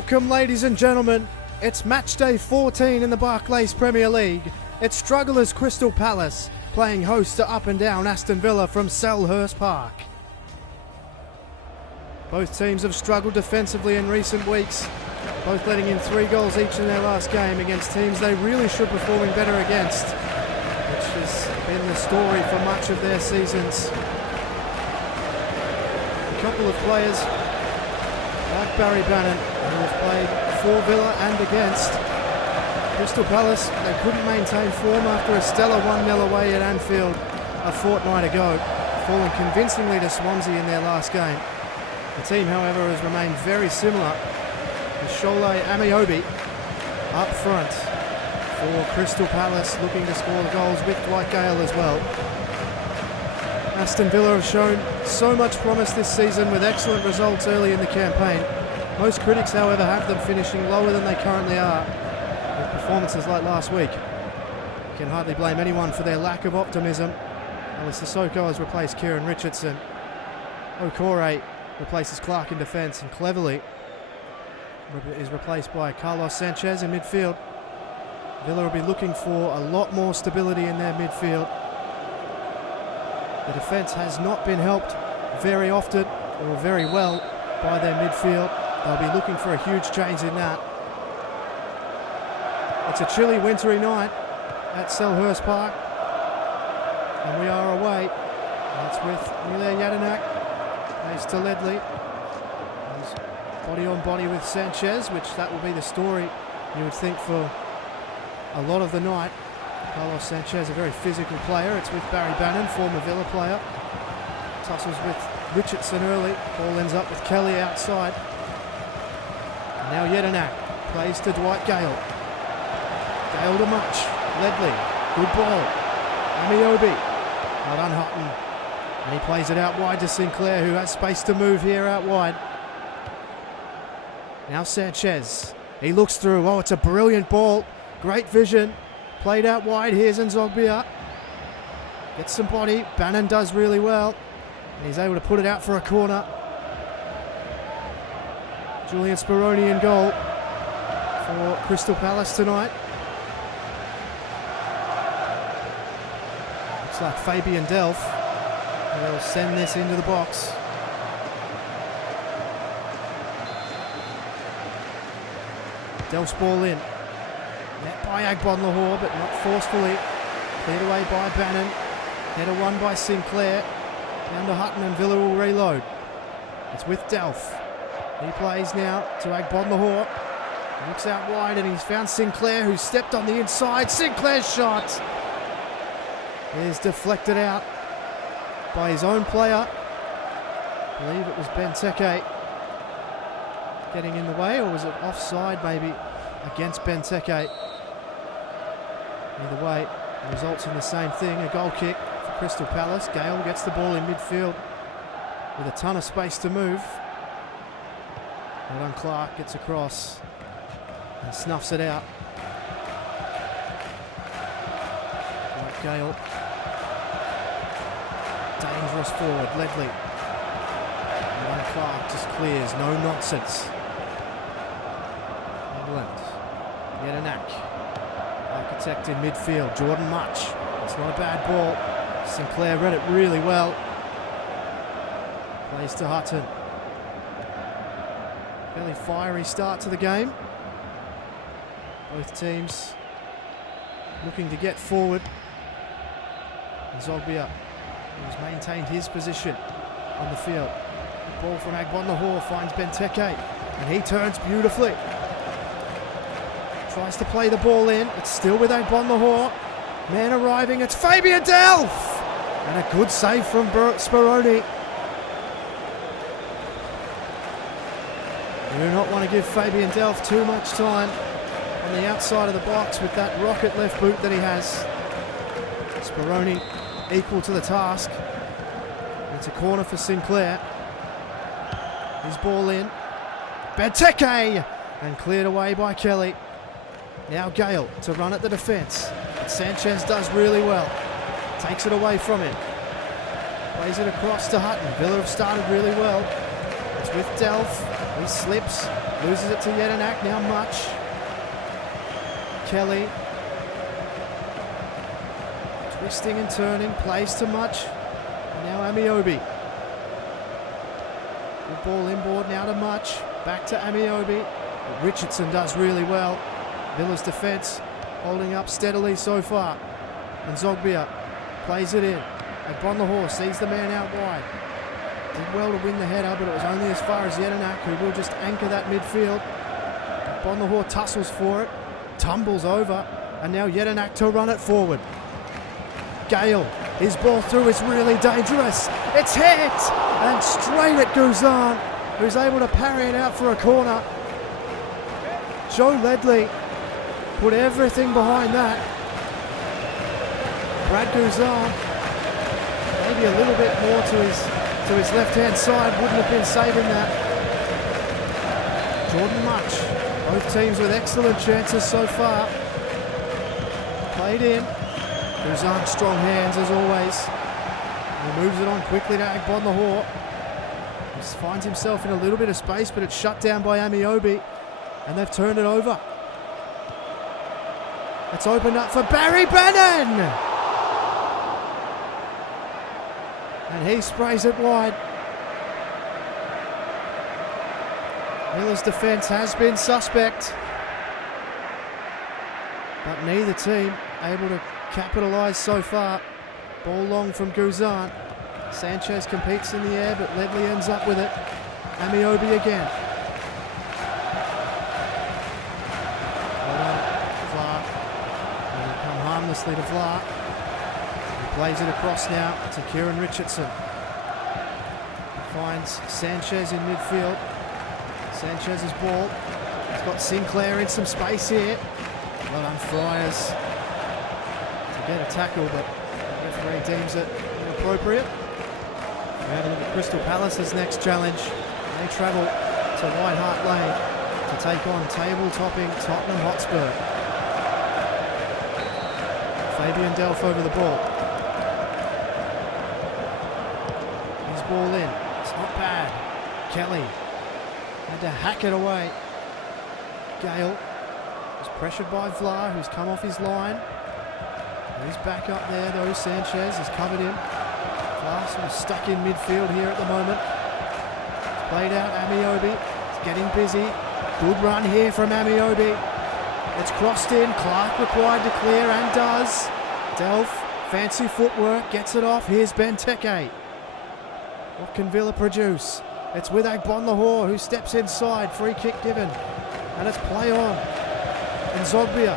Welcome, ladies and gentlemen. It's match day 14 in the Barclays Premier League. It's strugglers Crystal Palace playing host to up and down Aston Villa from Selhurst Park. Both teams have struggled defensively in recent weeks, both letting in 3 goals each in their last game against teams they really should be performing better against, which has been the story for much of their seasons. A couple of players like Barry Bannon, who have played for Villa and against Crystal Palace, they couldn't maintain form after a stellar 1-0 away at Anfield a fortnight ago, falling convincingly to Swansea in their last game. The team, however, has remained very similar, with Holte End up front for Crystal Palace, looking to score the goals with Dwight Gale as well. Aston Villa have shown so much promise this season with excellent results early in the campaign. Most critics, however, have them finishing lower than they currently are, with performances like last week. You can hardly blame anyone for their lack of optimism. Alice Sissoko has replaced Kieran Richardson. Okore replaces Clark in defence, and Cleverly is replaced by Carlos Sanchez in midfield. Villa will be looking for a lot more stability in their midfield. The defence has not been helped very often or very well by their midfield. They'll be looking for a huge change in that. It's a chilly, wintry night at Selhurst Park, and we are away. That's with Mile Jedinak, plays to Ledley. He's body on body with Sanchez, which that will be the story, you would think, for a lot of the night. Carlos Sanchez, a very physical player. It's with Barry Bannon, former Villa player. Tussles with Richardson early. Ball ends up with Kelly outside. And now Jedinak plays to Dwight Gale. Gale to Much. Ledley. Good ball. Amiobi. Well done, Hutton. And he plays it out wide to Sinclair, who has space to move here out wide. Now Sanchez. He looks through. Oh, it's a brilliant ball. Great vision. Played out wide. Here's Nzogbia. Gets some body. Bannon does really well. And he's able to put it out for a corner. Julian Speroni in goal for Crystal Palace tonight. Looks like Fabian Delph will send this into the box. Delph's ball in. Met by Agbonlahor, but not forcefully. Cleared away by Bannon. Header won by Sinclair. Down to Hutton, and Villa will reload. It's with Delph. He plays now to Agbonlahor. Looks out wide, and he's found Sinclair, who stepped on the inside. Sinclair's shot is deflected out by his own player. I believe it was Benteke getting in the way, or was it offside maybe against Benteke? Either way, it results in the same thing, a goal kick for Crystal Palace. Gale gets the ball in midfield with a ton of space to move. Well done, Clark gets across and snuffs it out. Right, Gale. Dangerous forward, Ledley. Well done, Clark just clears, no nonsense. England. Jedinak. Architect in midfield, Jordan Much. It's not a bad ball. Sinclair read it really well. Plays to Hutton. Fairly fiery start to the game. Both teams looking to get forward. Zogbia, who's maintained his position on the field. The ball from Agbonlahor finds Benteke, and he turns beautifully. Tries to play the ball in. It's still with Agbonlahor. Man arriving. It's Fabian Delph! And a good save from Speroni. You do not want to give Fabian Delph too much time on the outside of the box with that rocket left boot that he has. Speroni equal to the task. It's a corner for Sinclair. His ball in. Benteke! And cleared away by Kelly. Now Gale to run at the defence. Sanchez does really well. Takes it away from him. Plays it across to Hutton. Villa have started really well. It's with Delph. He slips. Loses it to Jedinak, now Much. Kelly. Twisting and turning, plays to Much. And now Amiobi. Good ball inboard now to Much. Back to Amiobi. But Richardson does really well. Villa's defence holding up steadily so far. And Zogbia plays it in. Agbonlahor sees the man out wide. Did well to win the header, but it was only as far as Jedinak, who will just anchor that midfield. Agbonlahor tussles for it, tumbles over, and now Jedinak to run it forward. Gale, his ball through is really dangerous. It's hit! And straight at Guzan, who's able to parry it out for a corner. Joe Ledley put everything behind that. Brad Guzan, maybe a little bit more to his left-hand side, wouldn't have been saving that. Jordan Much, both teams with excellent chances so far. Played in. Guzan, strong hands as always. He moves it on quickly to Agbonlahor. He finds himself in a little bit of space, but it's shut down by Amiobi, and they've turned it over. It's opened up for Barry Bannon! And he sprays it wide. Miller's defence has been suspect, but neither team able to capitalise so far. Ball long from Guzan. Sanchez competes in the air, but Ledley ends up with it. Amiobi again. Vla. And he come harmlessly to Vla. Plays it across now to Kieran Richardson. He finds Sanchez in midfield. Sanchez's ball. He's got Sinclair in some space here. Well done, Flyers. To get a tackle, but the referee deems it inappropriate. We have a look at Crystal Palace's next challenge. They travel to White Hart Lane to take on table-topping Tottenham Hotspur. Fabian Delph over the ball. Ball in. It's not bad. Kelly had to hack it away. Gale is pressured by Vla, who's come off his line. He's back up there though. Sanchez has covered him. Vla sort of stuck in midfield here at the moment. Played out Amiobi. It's getting busy. Good run here from Amiobi. It's crossed in. Clark required to clear and does. Delph, fancy footwork, gets it off. Here's Benteke. What can Villa produce? It's with Agbonlahor, who steps inside. Free kick given. And it's play on. And Zogbia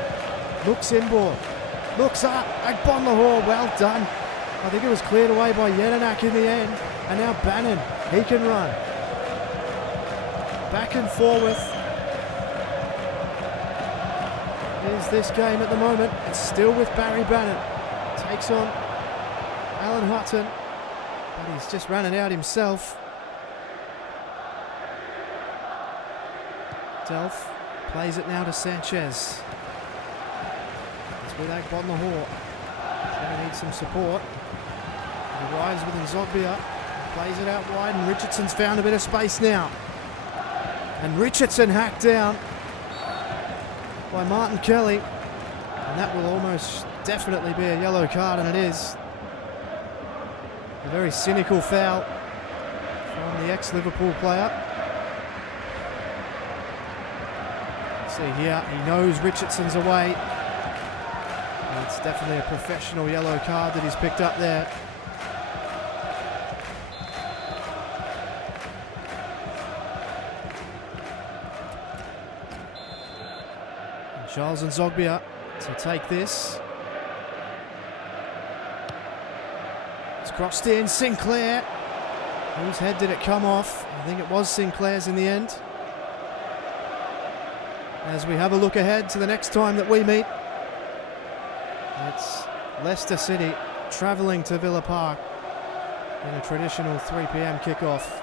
looks inboard. Looks up. Agbonlahor, well done. I think it was cleared away by Jedinak in the end. And now Bannon, he can run. Back and forth is this game at the moment. It's still with Barry Bannon. Takes on Alan Hutton. But he's just run it out himself. Delph plays it now to Sanchez. It's with Agbonlahor. Going to need some support. He arrives with Nzogbia. Plays it out wide, and Richardson's found a bit of space now. And Richardson hacked down by Martin Kelly. And that will almost definitely be a yellow card, and it is. A very cynical foul from the ex-Liverpool player. See here, he knows Richardson's away. And it's definitely a professional yellow card that he's picked up there. And Charles Nzogbia to take this. It's crossed in, Sinclair. Whose head did it come off? I think it was Sinclair's in the end. As we have a look ahead to the next time that we meet, it's Leicester City travelling to Villa Park in a traditional 3 p.m. kickoff.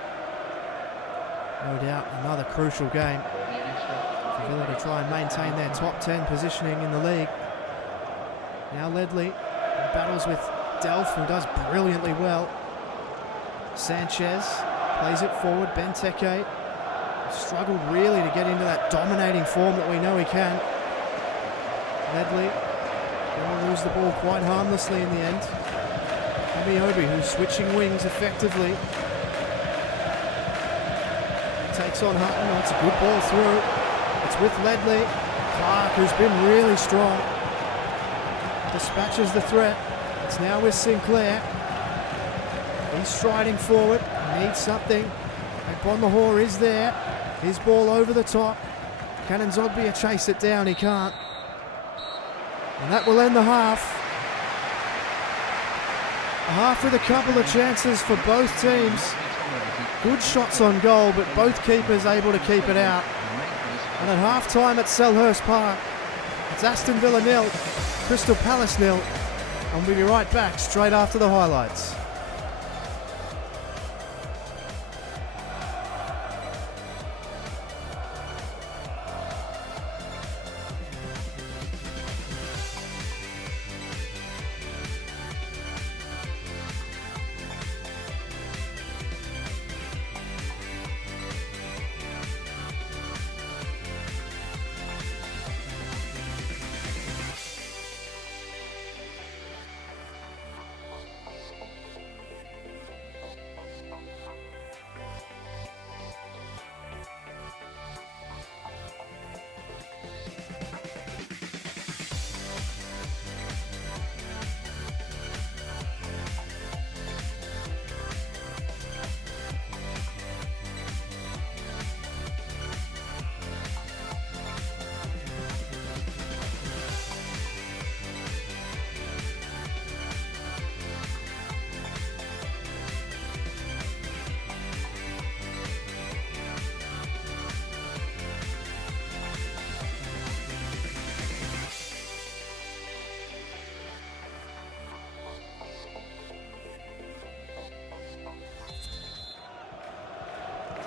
No doubt another crucial game for Villa to try and maintain their top 10 positioning in the league. Now Ledley battles with Delph, who does brilliantly well. Sanchez plays it forward. Benteke struggled really to get into that dominating form that we know he can. Ledley going to lose the ball quite harmlessly in the end. Amiobi, who's switching wings effectively. Takes on Hutton. Oh, it's a good ball through. It's with Ledley. Clark, who's been really strong, dispatches the threat. It's now with Sinclair. He's striding forward. He needs something. Agbonlahor is there. His ball over the top. Can Nzogbia chase it down? He can't. And that will end the half. A half with a couple of chances for both teams. Good shots on goal, but both keepers able to keep it out. And at half-time at Selhurst Park, it's Aston Villa 0, Crystal Palace 0. And we'll be right back straight after the highlights.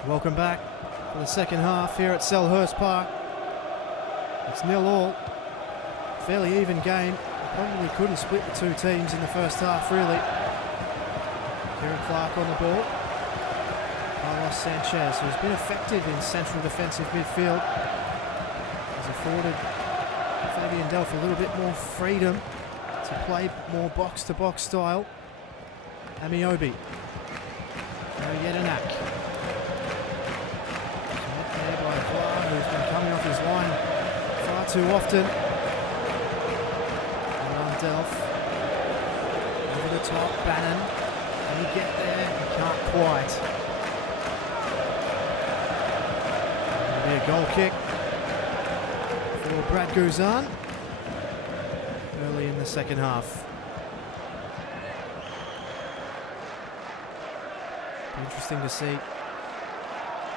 Welcome back for the second half here at Selhurst Park. It's 0-0. Fairly even game. Probably couldn't split the two teams in the first half, really. Kieran Clark on the ball. Carlos Sanchez, who's been effective in central defensive midfield, has afforded Fabian Delph a little bit more freedom to play more box-to-box style. Amiobi. Yedinak. Who's been coming off his line far too often. And Delph over the top. Bannon, can he get there? He can't quite. It'll be a goal kick for Brad Guzan early in the second half. Interesting to see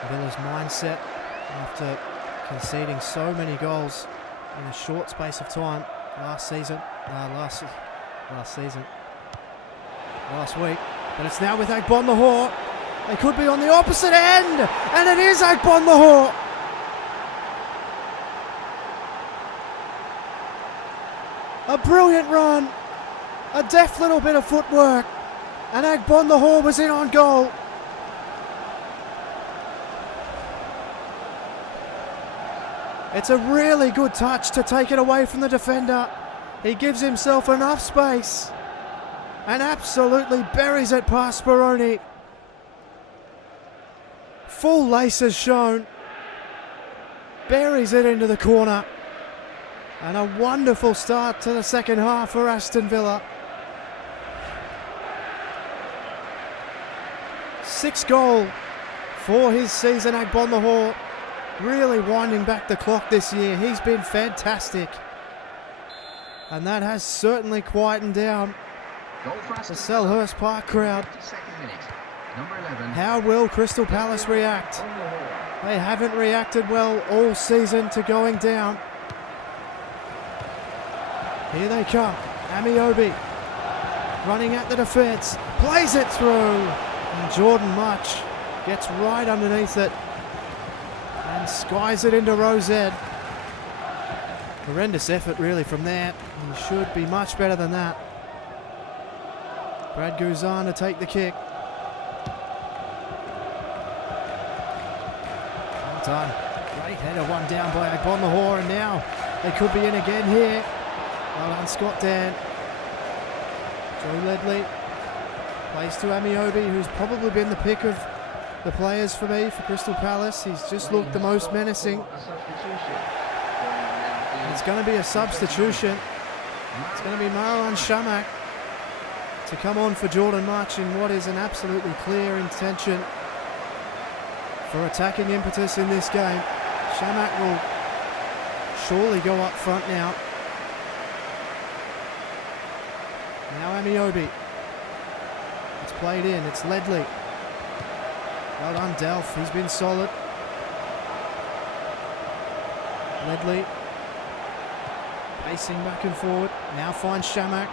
Villa's mindset after conceding so many goals in a short space of time last week. But it's now with Agbonlahor. They could be on the opposite end, and it is Agbonlahor. A brilliant run, a deft little bit of footwork, and Agbonlahor was in on goal. It's a really good touch to take it away from the defender. He gives himself enough space and absolutely buries it past Speroni. Full laces shown. Buries it into the corner. And a wonderful start to the second half for Aston Villa. 6th goal for his season, Agbonlahor. Really winding back the clock this year. He's been fantastic. And that has certainly quietened down the Selhurst Park crowd. How will Crystal Palace react? They haven't reacted well all season to going down. Here they come. Amiobi running at the defence. Plays it through. And Jordan Much gets right underneath it. And skies it into Rosed. Horrendous effort really from there. He should be much better than that. Brad Guzan to take the kick. done. Great header, one down by Agbonlahor, and now they could be in again here. Well done, Scott Dan. Joe Ledley plays to Amiobi, who's probably been the pick of the players for me for Crystal Palace. He's just looked the most menacing. It's going to be a substitution. It's going to be Marwan Shamak to come on for Jordan March in what is an absolutely clear intention for attacking impetus in this game. Shamak will surely go up front now. Now Amiobi. It's played in. It's Ledley. Well done, Delph. He's been solid. Ledley pacing back and forward. Now finds Shamak.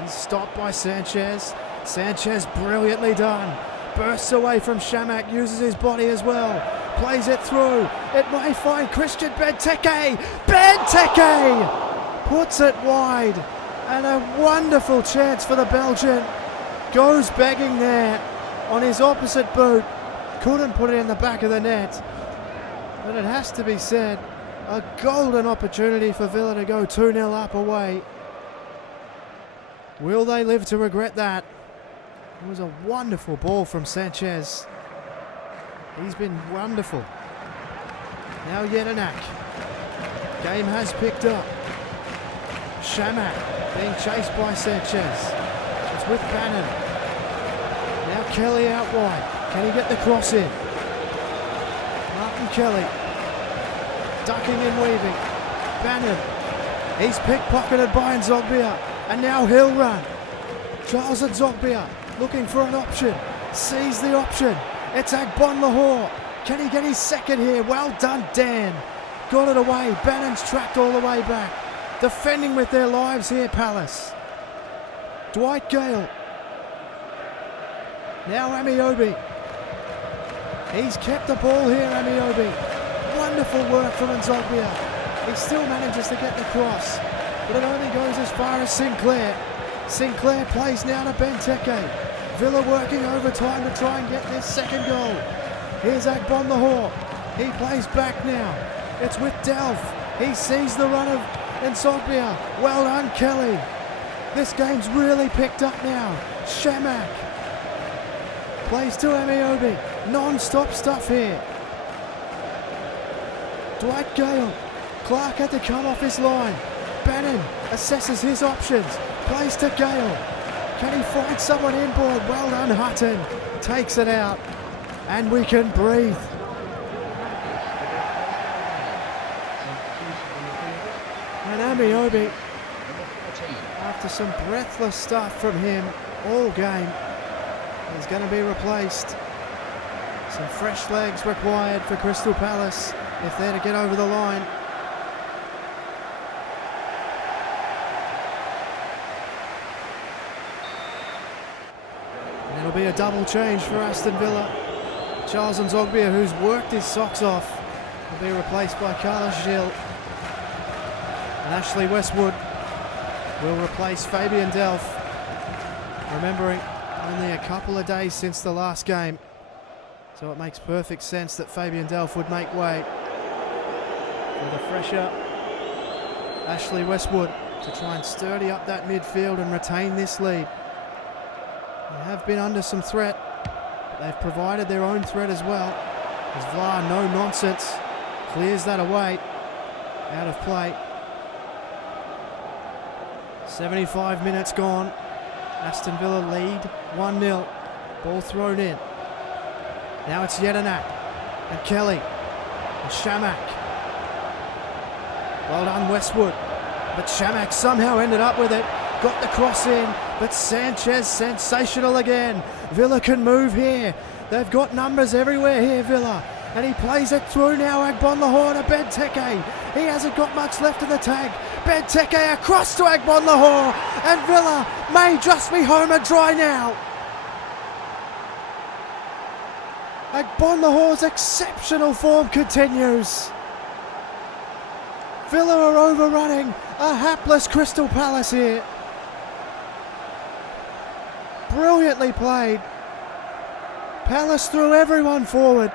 He's stopped by Sanchez. Sanchez brilliantly done. Bursts away from Shamak. Uses his body as well. Plays it through. It may find Christian Benteke. Benteke puts it wide. And a wonderful chance for the Belgian. Goes begging there on his opposite boot. Couldn't put it in the back of the net. But it has to be said, a golden opportunity for Villa to go 2-0 up away. Will they live to regret that? It was a wonderful ball from Sanchez. He's been wonderful. Now Jedinak. Game has picked up. Shamak being chased by Sanchez. It's with Bannon. Now Kelly out wide. Can he get the cross in? Martin Kelly. Ducking and weaving. Bannon. He's pickpocketed by Nzogbia. And now he'll run. Charles Nzogbia looking for an option. Sees the option. It's Agbonlahor. Can he get his second here? Well done, Dan. Got it away. Bannon's tracked all the way back. Defending with their lives here, Palace. Dwight Gale. Now Amiobi. He's kept the ball here, Amiobi. Wonderful work from Nzogbia. He still manages to get the cross, but it only goes as far as Sinclair. Sinclair plays now to Benteke. Villa working overtime to try and get this second goal. Here's Agbonlahor. He plays back now. It's with Delph. He sees the run of Nzogbia. Well done, Kelly. This game's really picked up now. Shamak plays to Amiobi. Non-stop stuff here. Dwight Gale. Clark had to come off his line. Bannon assesses his options. Plays to Gale. Can he find someone inboard? Well done, Hutton. Takes it out. And we can breathe. And Amiobi, after some breathless stuff from him all game, is going to be replaced. Some fresh legs required for Crystal Palace if they're to get over the line. And it'll be a double change for Aston Villa. Charles Nzogbia, who's worked his socks off, will be replaced by Carlos Gil. And Ashley Westwood will replace Fabian Delph. Remembering only a couple of days since the last game, so it makes perfect sense that Fabian Delph would make way for the fresher Ashley Westwood to try and sturdy up that midfield and retain this lead. They have been under some threat, but they've provided their own threat as well, as Vla, no nonsense, clears that away, out of play. 75 minutes gone. Aston Villa lead 1-0. Ball thrown in. Now it's Jedinak and Kelly and Shamak. Well done, Westwood. But Shamak somehow ended up with it. Got the cross in, but Sanchez sensational again. Villa can move here. They've got numbers everywhere here, Villa. And he plays it through now. Agbonlahor to Benteke. He hasn't got much left in the tag. Benteke across to Agbonlahor, and Villa may just be home and dry now. Agbonlahor's exceptional form continues. Villa are overrunning a hapless Crystal Palace here. Brilliantly played. Palace threw everyone forward.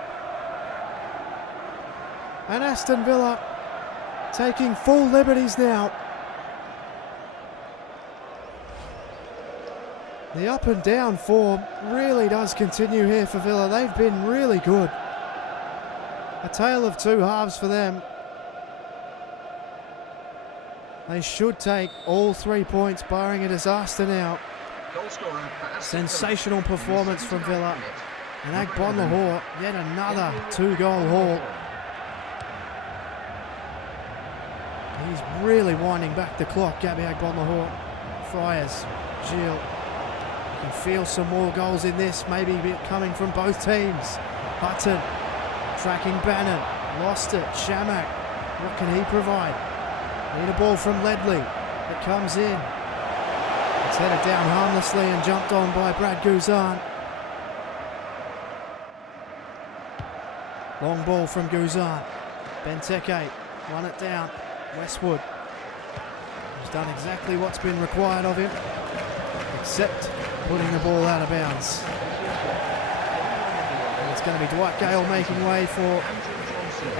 And Aston Villa taking full liberties now. The up and down form really does continue here for Villa. They've been really good. A tale of two halves for them. They should take all 3 points, barring a disaster now. Sensational performance from Villa. And Agbonlahor, yet another 2-goal haul. He's really winding back the clock, Gabby Agbonlahor. Friars, Gilles. You can feel some more goals in this, maybe coming from both teams. Hutton tracking Bannon, lost it. Shamak, what can he provide? Need a ball from Ledley. It comes in. It's headed down harmlessly and jumped on by Brad Guzan. Long ball from Guzan. Benteke won it down. Westwood has done exactly what's been required of him, except putting the ball out of bounds. And it's going to be Dwight Gale making way for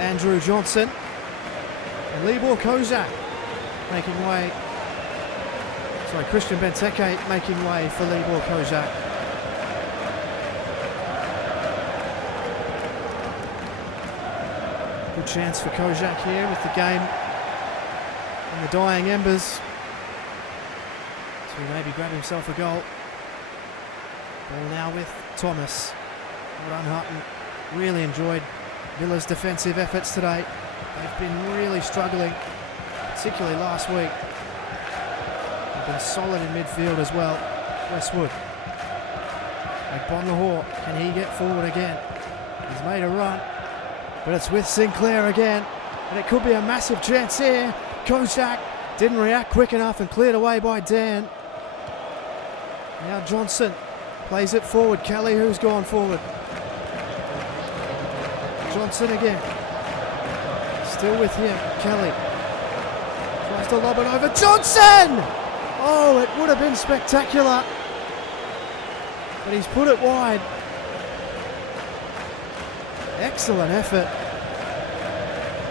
Andrew Johnson. And Libor Kozak making way. Sorry, Christian Benteke making way for Libor Kozak. Good chance for Kozak here with the game in the dying embers to maybe grab himself a goal. Ball now with Thomas. Well done, Hutton. Really enjoyed Villa's defensive efforts today. They've been really struggling, particularly last week. They've been solid in midfield as well. Westwood. Agbonlahor, can he get forward again? He's made a run, but it's with Sinclair again, and it could be a massive chance here. Kozak didn't react quick enough and cleared away by Dan. Now Johnson plays it forward. Kelly, who's gone forward. Johnson again. Still with him. Kelly tries to lob it over. Johnson! Oh, it would have been spectacular, but he's put it wide. Excellent effort.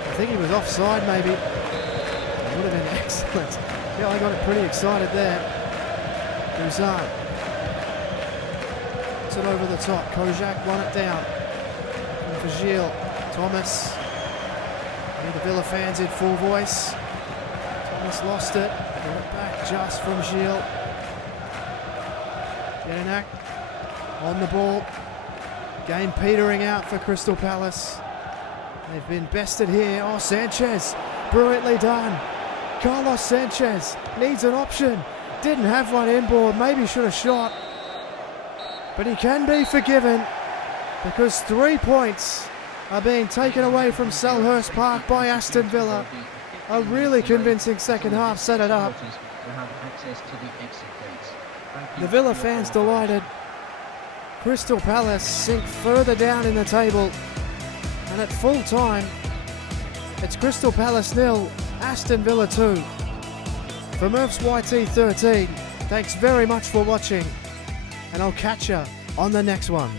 I think he was offside maybe. It would have been excellent. Yeah, I got it pretty excited there. Guzan. Puts it over the top. Kozak won it down. And for Gilles. Thomas. And the Villa fans in full voice. Thomas lost it. Got it back just from Gilles. Jedinak on the ball. Game petering out for Crystal Palace. They've been bested here. Oh, Sanchez, brilliantly done. Carlos Sanchez needs an option. Didn't have one inboard, maybe should have shot. But he can be forgiven because 3 points are being taken away from Selhurst Park by Aston Villa. A really convincing second half set it up. The Villa fans delighted. Crystal Palace sink further down in the table, and at full time it's Crystal Palace 0, Aston Villa 2. For Murph's YT13, thanks very much for watching, and I'll catch you on the next one.